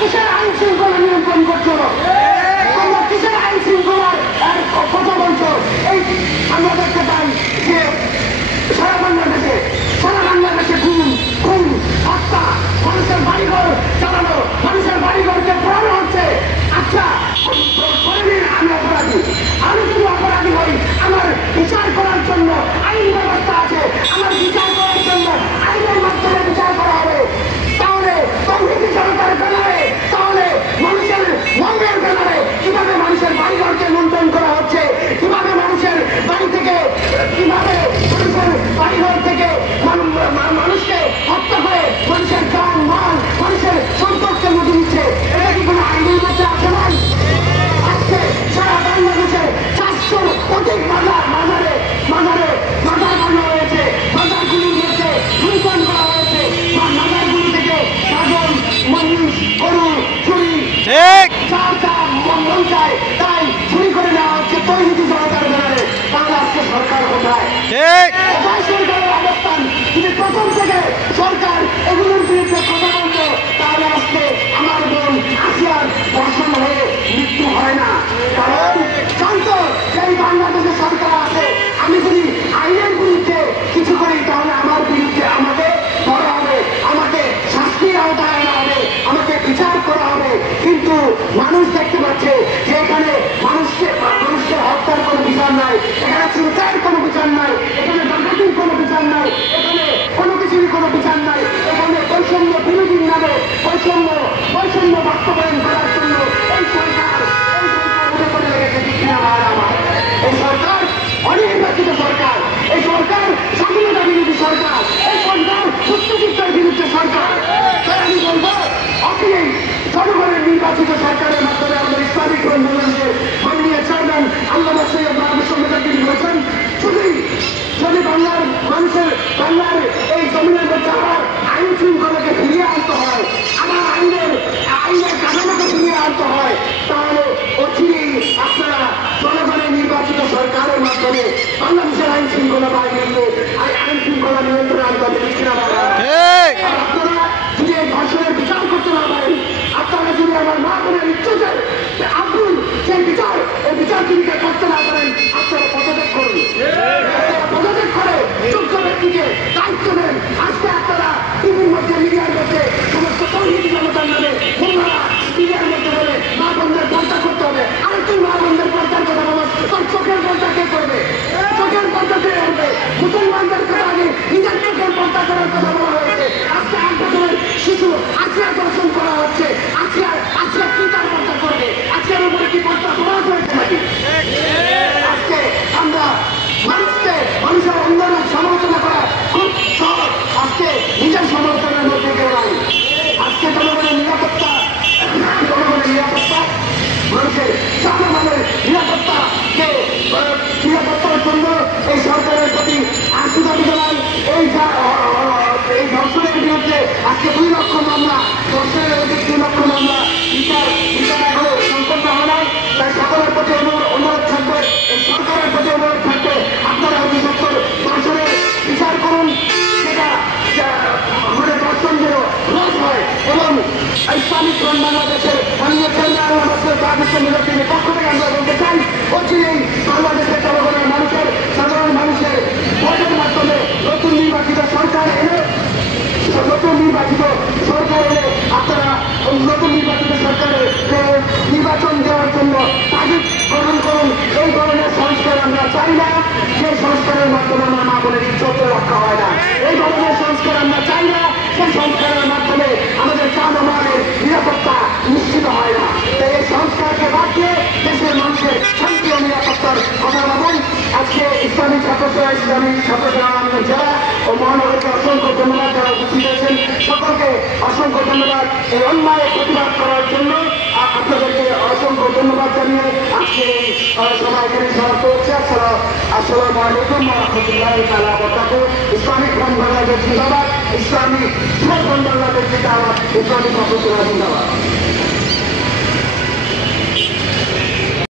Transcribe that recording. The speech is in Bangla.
কিসের আইন শৃঙ্খলা নিয়ন্ত্রণ করছো? তোমরা কিসের আইন শৃঙ্খলার কথা বলছো? এই আমরা দেখতে পাই যে সারা বাংলাদেশে খুন হত্যা, মানুষের বাড়িঘর চালানো, মানুষের বাড়িঘরকে পোড়ানো হচ্ছে। আচ্ছা, কোনদিন আমি অপরাধী? আমি যদি অপরাধী হই, আমার বিচার করার জন্য আইন ব্যবস্থা আছে। আমার বিচার করার জন্য আইনের মাধ্যমে বিচার করা হবে। তাহলে তৌহিদি সরকারের ব্যানারে, তাহলে মানুষের মঙ্গলের ব্যানারে কিভাবে মানুষের বাড়িঘরকে লুণ্ঠন করা হচ্ছে, কিভাবে মানুষের বাড়ি থেকে, কিভাবে মানুষের বাড়িঘর থেকে মানুষকে হত্যা করে মানুষের গান মাল, মানুষের সম্পদকে লুটে নিচ্ছে। এটা কি কোনো আইনের মধ্যে আছে না? আজকে সারা বাংলাদেশে 400 অধিক মাজারে বানানো হয়েছে, বাজারগুলির মধ্যে লুণ্ঠন করা হয়েছে। মাজারগুলি থেকে ছাগল, মহিষ, গরু চুরি, মন চায় তাই চুরি করে নেওয়া হচ্ছে তৌহিদি সরকার ব্যানারে। তাহলে আজকে সরকার কোথায়? কোথায় সরকারের অবস্থান? যদি প্রথম থেকে সরকার এগুলোর বিরুদ্ধে কথা বলতো, তাহলে আজকে আমার বোন আসিয়ার ধর্ষণ হয়ে মৃত্যু হয় না। কারণ জানতো যে এই বাংলাদেশে সরকার আছে, আমি যদি আইনের বিরুদ্ধে কিছু করি তাহলে আমার বিরুদ্ধে আমাকে ধরা হবে, আমাকে শাস্তির আওতায় আনা হবে, আমাকে বিচার করা হবে। কিন্তু মানুষ দেখতে পাচ্ছে যে এখানে মানুষকে হত্যার কোনো বিচার নাই, এখানে চিন্তার কোনো বিচার নাই, এখানে ডাকাতির কোনো বিচার নাই, এখানে কোনো কিছুরই কোনো বিচার নাই। এখানে বৈষম্য বিরোধীর নামে বৈষম্য বাস্তবায়ন করার জন্য এই সরকার উঠে করে লেগেছে। এই সরকার অনির্বাচিত সরকার, এই সরকার স্বাধীনতা বিরোধী সরকার, এই সরকার মুক্তিযুদ্ধের বিরুদ্ধে সরকার। তাই আমি বলবো, অচিরেই জনগণের নির্বাচিত সরকারের মাধ্যমে আমাদের ইসলামিক আন্দোলনের মাননীয় চেয়ারম্যান আল্লামা সৈয়দ মাহমুদ শহীদ বলেছেন, যদি বাংলার মানুষের বাংলার এই জমিনের মধ্যে আবার আইন শৃঙ্খলাকে ফিরিয়ে আনতে হয়, আবার আইনের কাঠামোকে ফিরিয়ে আনতে হয়, তাহলে অচিরেই আপনারা জনগণের নির্বাচিত সরকারের মাধ্যমে বাংলাদেশের আইন শৃঙ্খলা বাহিনীকে আইন শৃঙ্খলা নিয়ন্ত্রণে আনতে হবে। আপনারা যদি এই ধর্ষণের বিচার করতে না পারেন, আপনারা যদি আমার মা বোনের ইচ্ছুকের আব্দুল সেই এই বিচার যদি করতে না পারেন, আপনারা পদত্যাগ করুন। পদত্যাগ করে যোগ্য ব্যক্তিকে দায়িত্ব দেন। আজকে আপনারা টিভির মধ্যে, মিডিয়ার মধ্যে সমস্ত তৌহিদি জনতার নামে মোংলা মিডিয়ার মধ্যে বলে মা বোনদের পর্দা করতে হবে। আর তুই মা বোনদের পর্দার কথা বলো, তোর চোখের পর্দা কে করবে? চোখের পর্দা কে করবে? মুসলমানদের কথা আগে নিজের চোখের পর্দা করার কথা বলা হয়েছে। আজকে 8 বছরের শিশু আসিয়া দর্শন করা হচ্ছে। আজকে কি তার পর্দা করবে? আজকের উপরে কি পর্দা করা হয়েছে নাকি? আজকে আমরা মানুষের অন্যরূপ সমালোচনা করা খুব সহজ। আজকে নিজের সমালোচনার মধ্যে কেউ নাই। আজকে জনগণের নিরাপত্তা, মানুষের জনগণের নিরাপত্তার জন্য এই সরকারের প্রতি আশীর্বাদ জানাই। এই ধর্ষণের বিরুদ্ধে আজকে 2 লক্ষ মামলা, ধর্ষণের অধিক 2 লক্ষ মামলা বিচার এখনো সম্পন্ন হয় নাই। তাই সকলের প্রতি অনুরোধ থাকবে, এই সরকারের প্রতি অনুরোধ থাকবে, আপনারা অধিকতর ধর্ষণের বিচার করুন, সেটা আমাদের ধর্ষণ যেন রোধ হয়। এবং ইসলামিক বাংলাদেশের মাননীয় চেয়ারম্যান আমাদের পক্ষ থেকে আমরা বলতে চাই, অচিরেই বাংলাদেশের জনগণের সাধারণ মানুষের ভোটের মাধ্যমে নতুন নির্বাচিত সরকার এনে আপনারা নতুন নির্বাচিত সরকারের নির্বাচন দেওয়ার জন্য তাগিদ গ্রহণ করুন। এই ধরনের সংস্কার আমরা চাই না, যে সংস্কারের মাধ্যমে আমার মা বোনের ইজ্জত রক্ষা হয় না। এই ধরনের সংস্কার আমরা চাই না, সেই সংস্কারের মাধ্যমে আমাদের জানমালের নিরাপত্তা নিশ্চিত হয় না। তাই এই সংস্কারকে বাদ দিয়ে দেশের মানুষের শান্তি ও নিরাপত্তার কথা ভাবুন। আজকে ইসলামিক ছাত্রসেনা জেলা ও মহানগরকে অসংখ্য ধন্যবাদ যারা উপস্থিত হয়েছেন, সকলকে অসংখ্য ধন্যবাদ। এই অন্যায় প্রতিবাদ করার জন্য আপনাদেরকে অসংখ্য ধন্যবাদ জানিয়ে আজকে এই সভা এখানে সমাপ্ত হচ্ছে। আসসালামু আলাইকুম ওয়া রাহমাতুল্লাহি তাআলা ওয়া বারাকাতুহু। ইসলামিক ফ্রন্ট বাংলাদেশ জিন্দাবাদ, ইসলামিক ফ্রন্ট বাংলাদেশ জিন্দাবাদ, ইসলামিক ছাত্রসেনা জিন্দাবাদ।